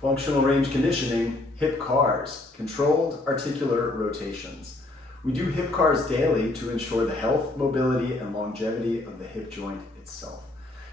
Functional range conditioning, hip CARs, controlled articular rotations. We do hip CARs daily to ensure the health, mobility, and longevity of the hip joint itself.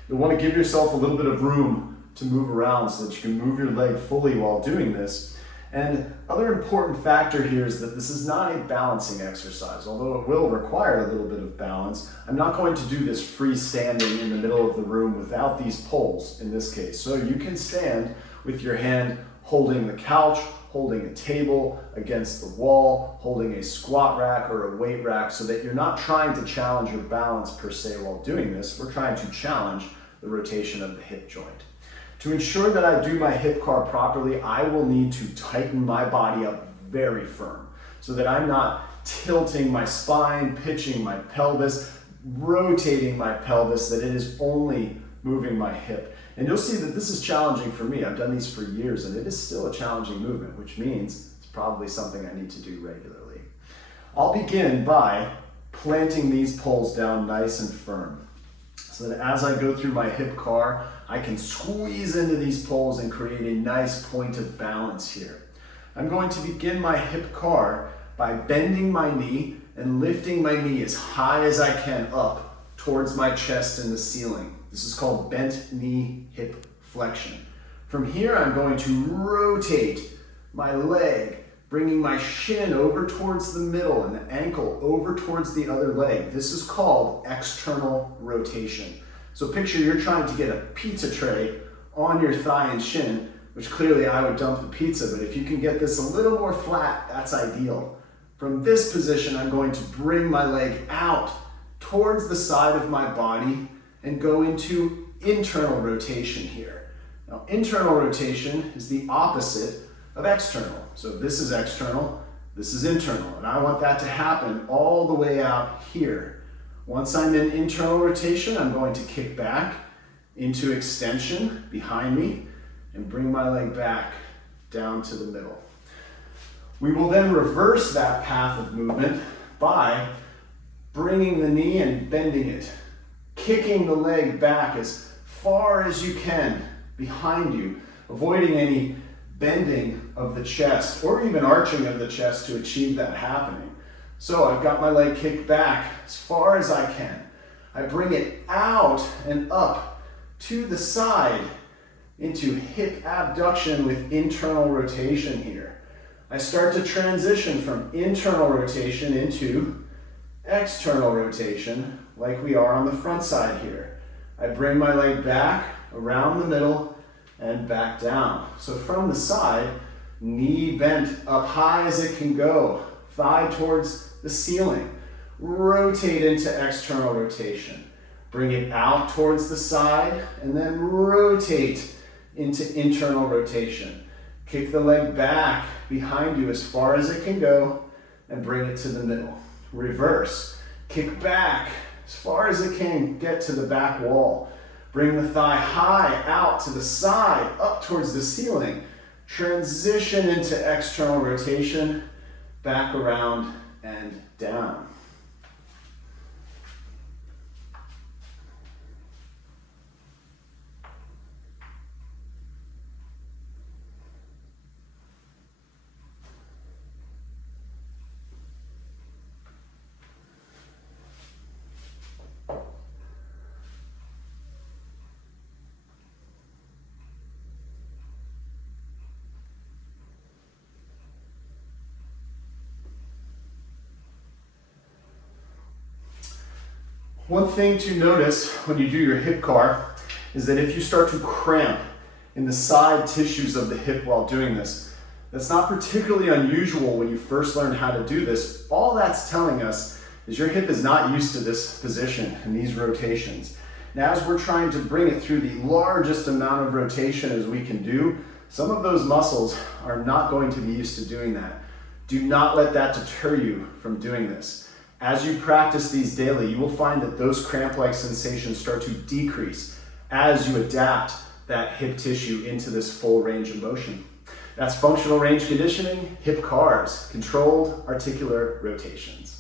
You'll want to give yourself a little bit of room to move around so that you can move your leg fully while doing this. And other important factor here is that this is not a balancing exercise. Although it will require a little bit of balance, I'm not going to do this freestanding in the middle of the room without these poles in this case. So you can stand with your hand holding the couch, holding a table against the wall, holding a squat rack or a weight rack, so that you're not trying to challenge your balance per se while doing this. We're trying to challenge the rotation of the hip joint. To ensure that I do my hip CAR properly, I will need to tighten my body up very firm so that I'm not tilting my spine, pitching my pelvis, rotating my pelvis, that it is only moving my hip. And you'll see that this is challenging for me. I've done these for years and it is still a challenging movement, which means it's probably something I need to do regularly. I'll begin by planting these poles down nice and firm so that as I go through my hip CAR, I can squeeze into these poles and create a nice point of balance here. I'm going to begin my hip CAR by bending my knee and lifting my knee as high as I can up towards my chest and the ceiling. This is called bent knee hip flexion. From here, I'm going to rotate my leg, bringing my shin over towards the middle and the ankle over towards the other leg. This is called external rotation. So picture you're trying to get a pizza tray on your thigh and shin, which clearly I would dump the pizza, but if you can get this a little more flat, that's ideal. From this position, I'm going to bring my leg out towards the side of my body and go into internal rotation here. Now, internal rotation is the opposite of external. So if this is external, this is internal, and I want that to happen all the way out here. Once I'm in internal rotation, I'm going to kick back into extension behind me and bring my leg back down to the middle. We will then reverse that path of movement by bringing the knee and bending it, kicking the leg back as far as you can behind you, avoiding any bending of the chest or even arching of the chest to achieve that happening. So I've got my leg kicked back as far as I can. I bring it out and up to the side into hip abduction with internal rotation here. I start to transition from internal rotation into external rotation like we are on the front side here. I bring my leg back around the middle and back down. So from the side, knee bent up high as it can go, thigh towards the ceiling. Rotate into external rotation. Bring it out towards the side and then rotate into internal rotation. Kick the leg back behind you as far as it can go and bring it to the middle. Reverse. Kick back as far as it can get to the back wall. Bring the thigh high out to the side, up towards the ceiling. Transition into external rotation, back around and down. One thing to notice when you do your hip CAR is that if you start to cramp in the side tissues of the hip while doing this, that's not particularly unusual when you first learn how to do this. All that's telling us is your hip is not used to this position and these rotations. Now, as we're trying to bring it through the largest amount of rotation as we can do, some of those muscles are not going to be used to doing that. Do not let that deter you from doing this. As you practice these daily, you will find that those cramp-like sensations start to decrease as you adapt that hip tissue into this full range of motion. That's functional range conditioning, hip CARs, controlled articular rotations.